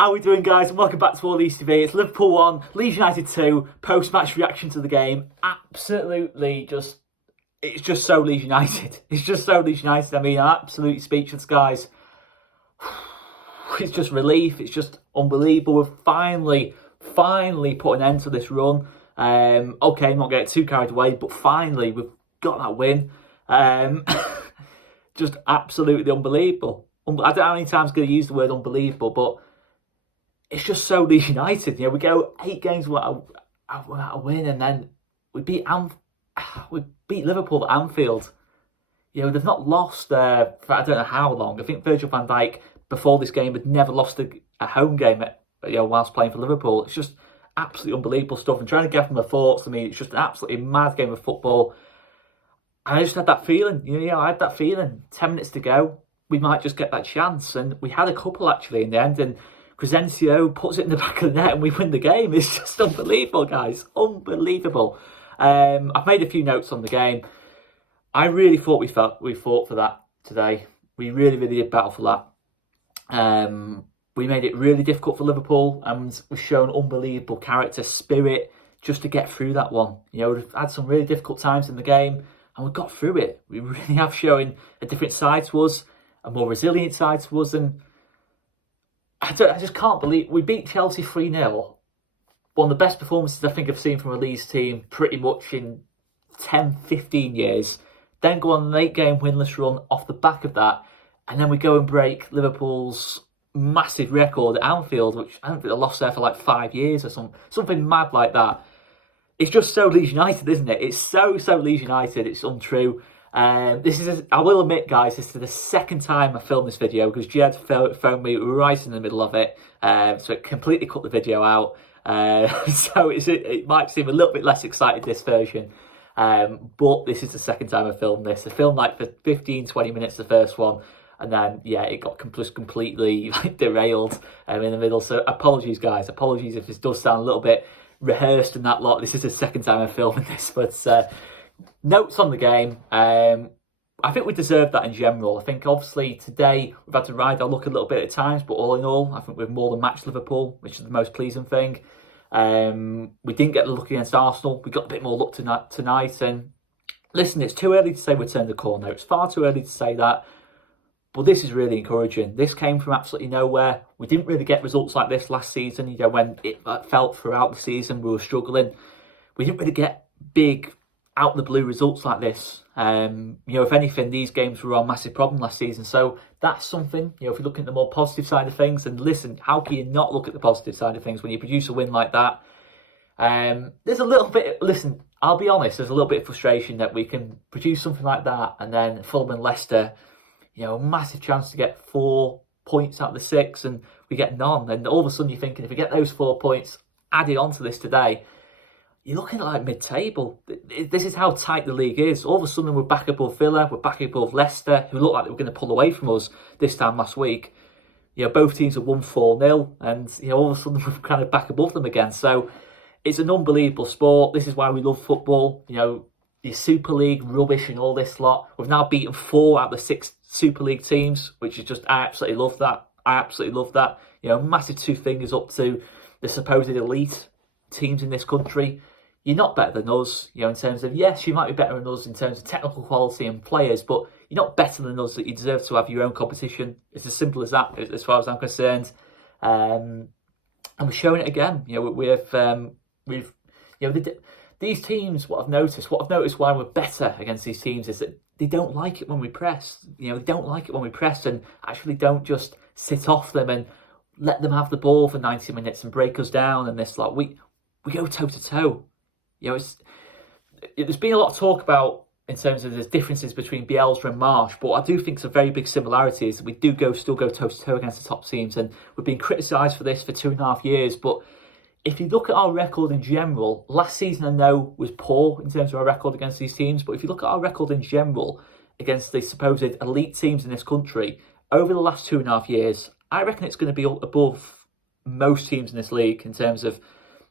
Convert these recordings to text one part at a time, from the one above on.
How are we doing, guys? And welcome back to All Leeds TV. It's Liverpool 1, Leeds United 2, post-match reaction to the game. Absolutely it's just so Leeds United. It's just so Leeds United. I mean, I'm absolutely speechless, guys. It's just relief. It's just unbelievable. We've finally put an end to this run. Okay, not getting too carried away, but finally we've got that win. Just absolutely unbelievable. I don't know how many times I'm going to use the word unbelievable, but it's just so Leeds United. You know, we go 8 games without a win, and then we beat Liverpool at Anfield. You know, they've not lost for I don't know how long. I think Virgil van Dijk before this game had never lost a home game whilst playing for Liverpool. It's just absolutely unbelievable stuff. And trying to get from the thoughts, I mean, it's just an absolutely mad game of football. And I just had that feeling, I had that feeling. 10 minutes to go, we might just get that chance. And we had a couple actually in the end. And Crescencio puts it in the back of the net and we win the game. It's just unbelievable, guys. Unbelievable. I've made a few notes on the game. I really thought we fought for that today. We really did battle for that. We made it really difficult for Liverpool, and we've shown unbelievable character, spirit, just to get through that one. You know, we've had some really difficult times in the game, and we got through it. We really have shown a different side to us, a more resilient side to us, and I just can't believe we beat Chelsea 3-0. One of the best performances I think I've seen from a Leeds team pretty much in 10, 15 years. Then go on an 8-game winless run off the back of that, and then we go and break Liverpool's massive record at Anfield, which I don't think they lost there for like 5 years or something mad like that. It's just so Leeds United, isn't it? It's so Leeds United. It's untrue. I will admit, guys, this is the second time I filmed this video because Jed phoned me right in the middle of it, so it completely cut the video out. So it might seem a little bit less excited, this version. But this is the second time I filmed this. I filmed like for 15-20 minutes the first one, and then it got completely derailed in the middle. So apologies, guys. Apologies if this does sound a little bit rehearsed and that lot. This is the second time I'm filming this. But notes on the game. I think we deserved that in general. I think obviously today we've had to ride our luck a little bit at times, but all in all, I think we've more than matched Liverpool, which is the most pleasing thing. We didn't get the luck against Arsenal. We got a bit more luck tonight. And listen, it's too early to say we turned the corner. It's far too early to say that. But this is really encouraging. This came from absolutely nowhere. We didn't really get results like this last season. When it felt throughout the season we were struggling. We didn't really get big, out the blue results like this. If anything, these games were our massive problem last season. So that's something, if you look at the more positive side of things, and listen, how can you not look at the positive side of things when you produce a win like that? There's a little bit, listen, I'll be honest, there's a little bit of frustration that we can produce something like that, and then Fulham and Leicester, a massive chance to get 4 points out of the 6, and we get none. And all of a sudden you're thinking, if we get those 4 points added onto this today, you're looking at like mid-table. This is how tight the league is. All of a sudden we're back above Villa, we're back above Leicester, who looked like they were going to pull away from us this time last week. Both teams have won 4-0, and all of a sudden we're kind of back above them again. So it's an unbelievable sport. This is why we love football. The Super League rubbish and all this lot. We've now beaten 4 out of the 6 Super League teams, which is just, I absolutely love that. I absolutely love that. Massive 2 fingers up to the supposed elite teams in this country. You're not better than us, in terms of, yes, you might be better than us in terms of technical quality and players, but you're not better than us that you deserve to have your own competition. It's as simple as that, as far as I'm concerned. And we're showing it again. These teams, what I've noticed why we're better against these teams is that they don't like it when we press. They don't like it when we press and actually don't just sit off them and let them have the ball for 90 minutes and break us down and this lot. We go toe to toe. There's been a lot of talk about in terms of the differences between Bielsa and Marsch, but I do think some very big similarities. That we still go toe to toe against the top teams, and we've been criticised for this for 2.5 years. But if you look at our record in general, last season I know was poor in terms of our record against these teams, but if you look at our record in general against the supposed elite teams in this country, over the last 2.5 years, I reckon it's going to be above most teams in this league in terms of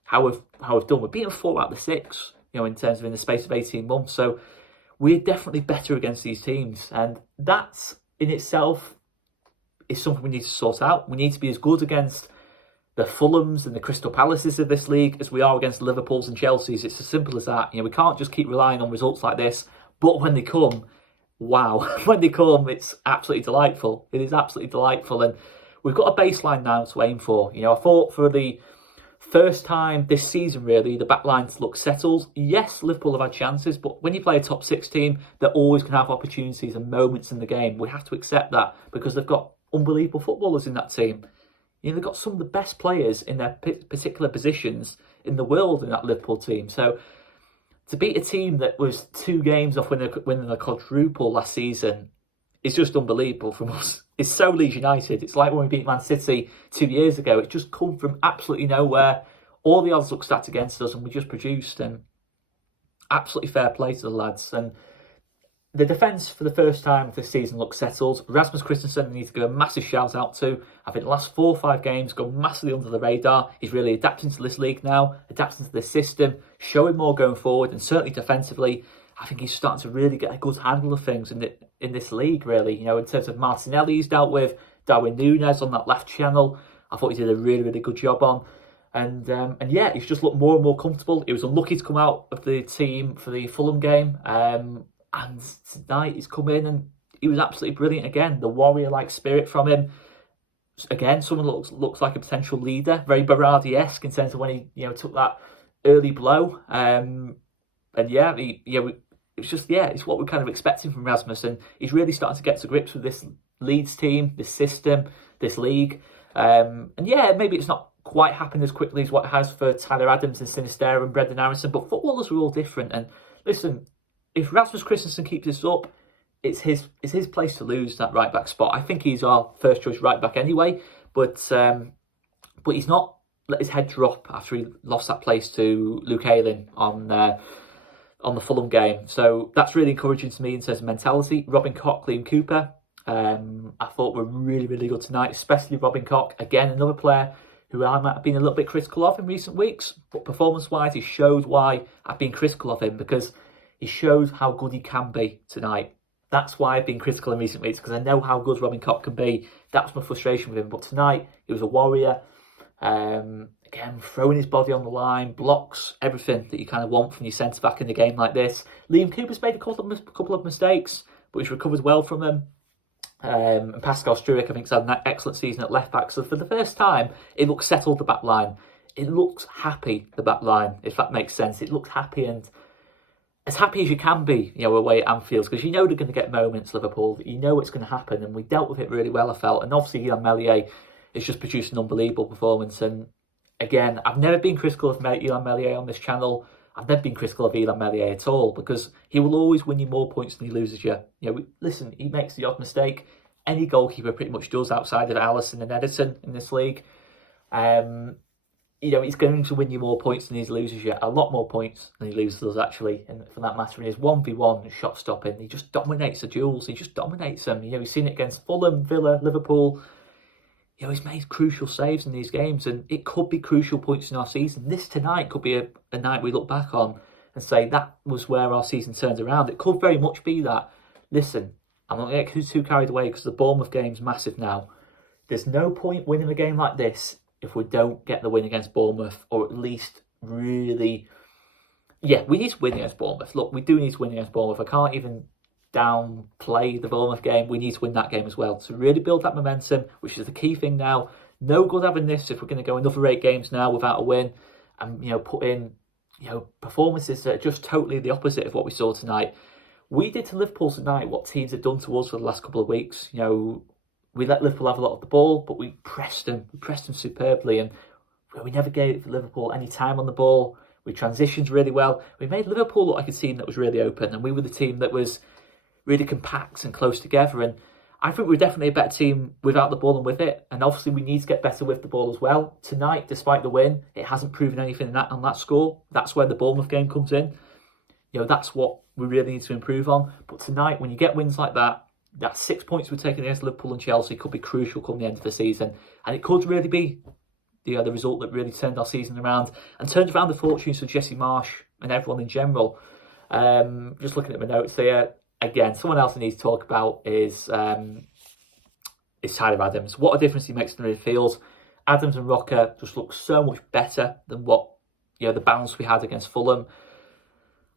how we've done. We're beating 4 out of the 6, in terms of in the space of 18 months. So we're definitely better against these teams, and that in itself is something we need to sort out. We need to be as good against the Fulhams and the Crystal Palaces of this league as we are against the Liverpools and Chelseas. It's as simple as that. We can't just keep relying on results like this. But when they come, wow, when they come, it's absolutely delightful. It is absolutely delightful. And we've got a baseline now to aim for. I thought for the first time this season, really, the back line looks settled. Yes, Liverpool have had chances, but when you play a top 6 team, they're always going to have opportunities and moments in the game. We have to accept that because they've got unbelievable footballers in that team. They've got some of the best players in their particular positions in the world in that Liverpool team. So to beat a team that was 2 games off winning a quadruple last season is just unbelievable from us. It's so Leeds United. It's like when we beat Man City 2 years ago. It just come from absolutely nowhere. All the odds looked stacked against us and we just produced. And absolutely fair play to the lads. And the defence for the first time this season looks settled. Rasmus Christensen needs to give a massive shout out to. I think the last 4 or 5 games gone massively under the radar. He's really adapting to this league now, adapting to this system, showing more going forward, and certainly defensively, I think he's starting to really get a good handle of things in this league, really. In terms of Martinelli he's dealt with, Darwin Núñez on that left channel, I thought he did a really, really good job on. And yeah, he's just looked more and more comfortable. He was unlucky to come out of the team for the Fulham game. And tonight he's come in and he was absolutely brilliant again. The warrior-like spirit from him. Again, someone looks like a potential leader, very Berardi-esque in terms of when he took that early blow. And yeah, it's what we're kind of expecting from Rasmus, and he's really starting to get to grips with this Leeds team, this system, this league. And yeah, maybe it's not quite happened as quickly as what it has for Tyler Adams and Sinisterra and Brendan Harrison, but footballers are all different. And listen, if Rasmus Christensen keeps this up, it's his place to lose that right back spot. I think he's our first choice right back anyway, but he's not let his head drop after he lost that place to Luke Ayling on the Fulham game. So that's really encouraging to me in terms of mentality. Robin Koch, Liam Cooper, I thought were really, really good tonight, especially Robin Koch. Again, another player who I might have been a little bit critical of in recent weeks, but performance-wise, he showed why I've been critical of him, because he shows how good he can be tonight. That's why I've been critical in recent weeks, because I know how good Robin Koch can be. That was my frustration with him. But tonight, he was a warrior. Again, throwing his body on the line, blocks, everything that you kind of want from your centre-back in a game like this. Liam Cooper's made a couple of mistakes, but he's recovered well from them. And Pascal Struijk, I think, has had an excellent season at left-back. So for the first time, it looks settled, the back line. It looks happy, the back line, if that makes sense. It looks happy, and as happy as you can be, away at Anfield, because they're going to get moments, Liverpool. It's going to happen, and we dealt with it really well, I felt. And obviously, Illan Meslier has just produced an unbelievable performance. And again, I've never been critical of Illan Meslier on this channel. I've never been critical of Illan Meslier at all, because he will always win you more points than he loses you. Listen, he makes the odd mistake. Any goalkeeper pretty much does outside of Alisson and Ederson in this league. He's going to win you more points than he loses you. A lot more points than he loses us, actually, and for that matter. In his 1v1 shot stopping, he just dominates the duels. He just dominates them. He's seen it against Fulham, Villa, Liverpool. He's made crucial saves in these games, and it could be crucial points in our season. This tonight could be a night we look back on and say that was where our season turned around. It could very much be that. Listen, I'm not going to get too carried away because the Bournemouth game's massive now. There's no point winning a game like this if we don't get the win against Bournemouth, or at least really... Yeah, we need to win against Bournemouth. Look, we do need to win against Bournemouth. I can't even downplay the Bournemouth game. We need to win that game as well to really build that momentum, which is the key thing now. No good having this if we're going to go another 8 games now without a win and, put in, performances that are just totally the opposite of what we saw tonight. We did to Liverpool tonight what teams have done to us for the last couple of weeks. We let Liverpool have a lot of the ball, but we pressed them. We pressed them superbly, and we never gave Liverpool any time on the ball. We transitioned really well. We made Liverpool look like a team that was really open, and we were the team that was really compact and close together. And I think we're definitely a better team without the ball and with it. And obviously we need to get better with the ball as well. Tonight, despite the win, it hasn't proven anything on that score. That's where the Bournemouth game comes in. That's what we really need to improve on. But tonight, when you get wins like that 6 points we're taking against Liverpool and Chelsea could be crucial come the end of the season. And it could really be the result that really turned our season around and turned around the fortunes for Jesse Marsch and everyone in general. Just looking at my notes here, again, someone else I need to talk about is Tyler Adams. What a difference he makes in the midfield. Adams and Rocker just look so much better than what, the balance we had against Fulham.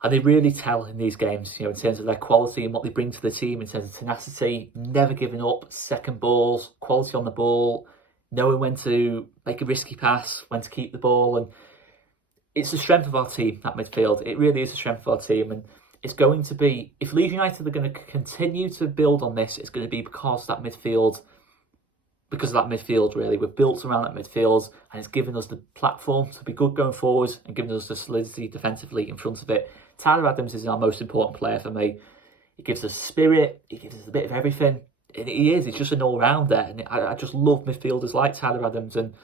And they really tell in these games, in terms of their quality and what they bring to the team, in terms of tenacity, never giving up, second balls, quality on the ball, knowing when to make a risky pass, when to keep the ball. And it's the strength of our team, that midfield. It really is the strength of our team. And it's going to be, if Leeds United are going to continue to build on this, it's going to be because of that midfield, really. We've built around that midfield, and it's given us the platform to be good going forward and given us the solidity defensively in front of it. Tyler Adams is our most important player for me. He gives us spirit, he gives us a bit of everything. And he's just an all-rounder. And I just love midfielders like Tyler Adams. And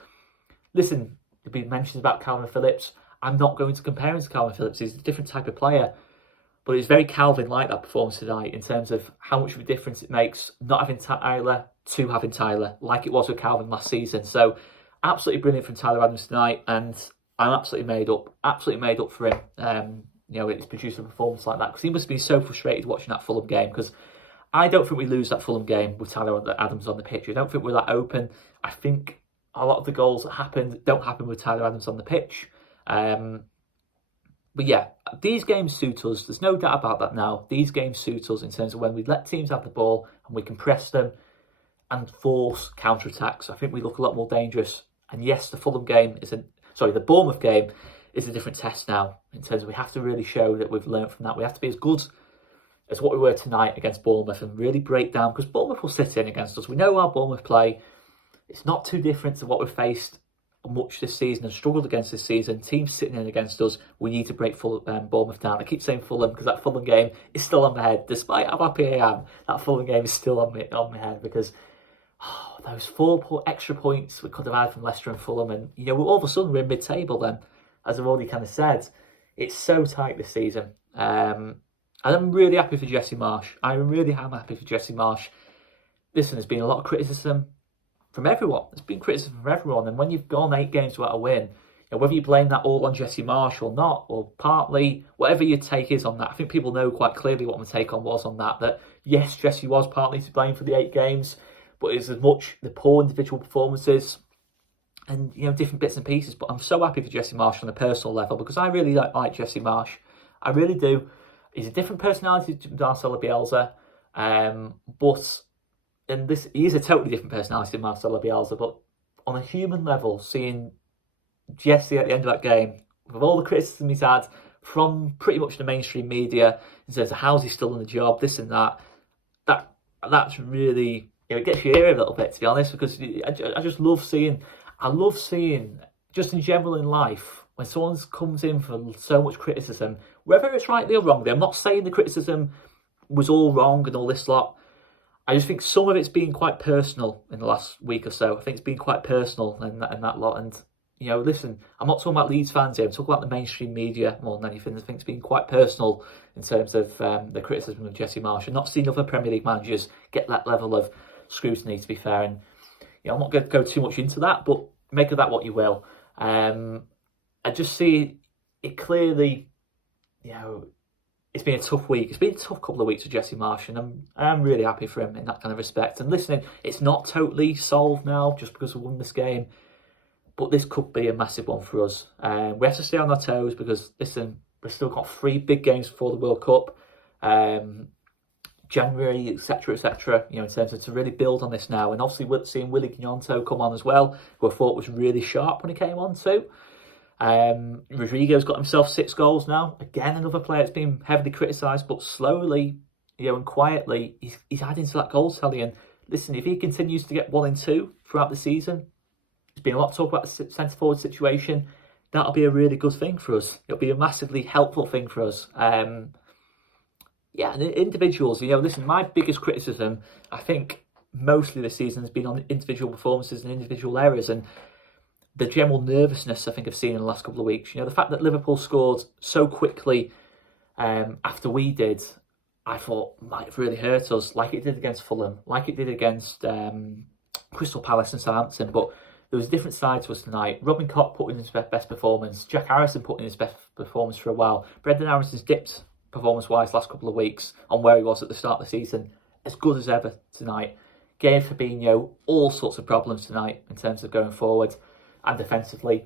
listen, there've been mentions about Calvin Phillips. I'm not going to compare him to Calvin Phillips. He's a different type of player. But it's very Calvin-like, that performance tonight, in terms of how much of a difference it makes not having Tyler to having Tyler, like it was with Calvin last season. So absolutely brilliant from Tyler Adams tonight. And I'm absolutely made up for him. It's produced a performance like that, because he must have been so frustrated watching that Fulham game, because I don't think we lose that Fulham game with Tyler Adams on the pitch. I don't think we're that open. I think a lot of the goals that happened don't happen with Tyler Adams on the pitch. But yeah, these games suit us. There's no doubt about that now. These games suit us in terms of when we let teams have the ball and we can press them and force counter-attacks. I think we look a lot more dangerous. And yes, the Bournemouth game is a different test now, in terms of we have to really show that we've learned from that. We have to be as good as what we were tonight against Bournemouth and really break down, because Bournemouth will sit in against us. We know how Bournemouth play. It's not too different to what we've faced much this season and struggled against this season. Teams sitting in against us, we need to break Bournemouth down. I keep saying Fulham because that Fulham game is still on my head. Despite how happy I am, that Fulham game is still on my head, because those 4 extra points we could have had from Leicester and Fulham, and all of a sudden we're in mid-table then. As I've already kind of said, it's so tight this season. And I'm really happy for Jesse Marsch. I really am happy for Jesse Marsch. Listen, there's been a lot of criticism from everyone. There's been criticism from everyone. And when you've gone 8 games without a win, whether you blame that all on Jesse Marsch or not, or partly, whatever your take is on that, I think people know quite clearly what my take on was on that. That yes, Jesse was partly to blame for the 8 games, but it's as much the poor individual performances and different bits and pieces. But I'm so happy for Jesse Marsch on a personal level, because I really like Jesse Marsch. I really do. He's a different personality to Marcelo Bielsa, he is a totally different personality to Marcelo Bielsa. But on a human level, seeing Jesse at the end of that game, with all the criticism he's had from pretty much the mainstream media, in terms of how's he still in the job, this and that's really, it gets you here a little bit, to be honest, because I just love seeing. I love seeing, just in general in life, when someone comes in for so much criticism, whether it's rightly or wrongly. I'm not saying the criticism was all wrong and all this lot. I just think some of it's been quite personal in the last week or so. I think it's been quite personal and that lot. And, listen, I'm not talking about Leeds fans here. I'm talking about the mainstream media more than anything. I think it's been quite personal in terms of the criticism of Jesse Marsch. And not seen other Premier League managers get that level of scrutiny, to be fair. And I'm not going to go too much into that, but make of that what you will. I just see it clearly, it's been a tough week. It's been a tough couple of weeks for Jesse Marsch, and I'm really happy for him in that kind of respect. And listening, it's not totally solved now just because we won this game, but this could be a massive one for us. We have to stay on our toes, because, listen, we've still got 3 big games before the World Cup. January, etc., in terms of to really build on this now. And obviously we're seeing Willy Gnonto come on as well, who I thought was really sharp when he came on too. Rodrigo's got himself 6 goals now. Again, another player that's been heavily criticised, but slowly, and quietly, he's adding to that goal tally. And listen, if he continues to get 1 and 2 throughout the season, there's been a lot of talk about the centre-forward situation. That'll be a really good thing for us. It'll be a massively helpful thing for us. And individuals, listen, my biggest criticism, I think, mostly this season has been on individual performances and individual errors, and the general nervousness I think I've seen in the last couple of weeks. The fact that Liverpool scored so quickly after we did, I thought might have really hurt us, like it did against Fulham, like it did against Crystal Palace and Southampton. But there was a different side to us tonight. Robin Koch put in his best performance. Jack Harrison put in his best performance for a while. Brendan Harrison's dipped performance-wise last couple of weeks on where he was at the start of the season. As good as ever tonight. gave Fabinho all sorts of problems tonight in terms of going forward and defensively.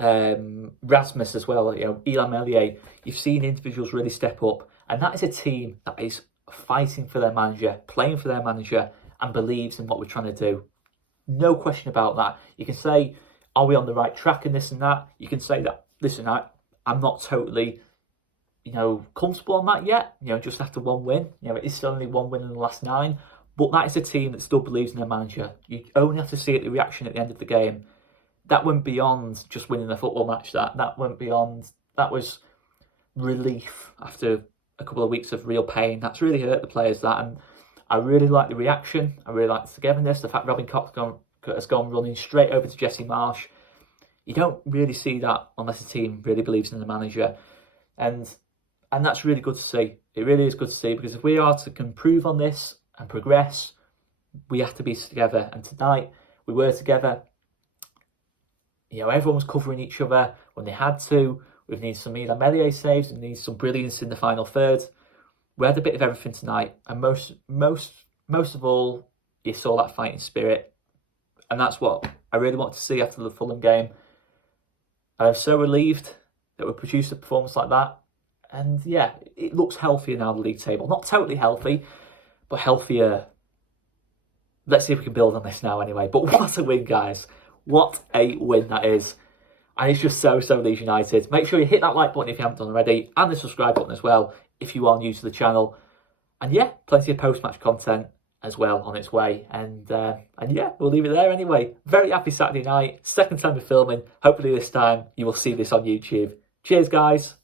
Rasmus as well, Illan Meslier, you've seen individuals really step up, and that is a team that is fighting for their manager, playing for their manager, and believes in what we're trying to do. No question about that. You can say, are we on the right track and this and that? You can say that, listen, I'm not totally, comfortable on that yet, just after one win. It is still only one win in the last 9, but that is a team that still believes in their manager. You only have to see the reaction at the end of the game. That went beyond just winning the football match. That went beyond, that was relief after a couple of weeks of real pain. That's really hurt the players, that. And I really like the reaction. I really like the togetherness. The fact Robin Cox has gone running straight over to Jesse Marsch. You don't really see that unless a team really believes in the manager. And that's really good to see. It really is good to see, because if we are to improve on this and progress, we have to be together. And tonight, we were together. Everyone was covering each other when they had to. We've needed some Illan Meslier saves. We need some brilliance in the final third. We had a bit of everything tonight, and most of all, you saw that fighting spirit, and that's what I really want to see after the Fulham game. And I'm so relieved that we produced a performance like that. And yeah, it looks healthier now, the league table. Not totally healthy, but healthier. Let's see if we can build on this now anyway. But what a win, guys. What a win that is. And it's just so Leeds United. Make sure you hit that like button if you haven't done already, and the subscribe button as well if you are new to the channel. And yeah, plenty of post-match content as well on its way. And yeah, we'll leave it there anyway. Very happy Saturday night. Second time of filming. Hopefully this time you will see this on YouTube. Cheers, guys.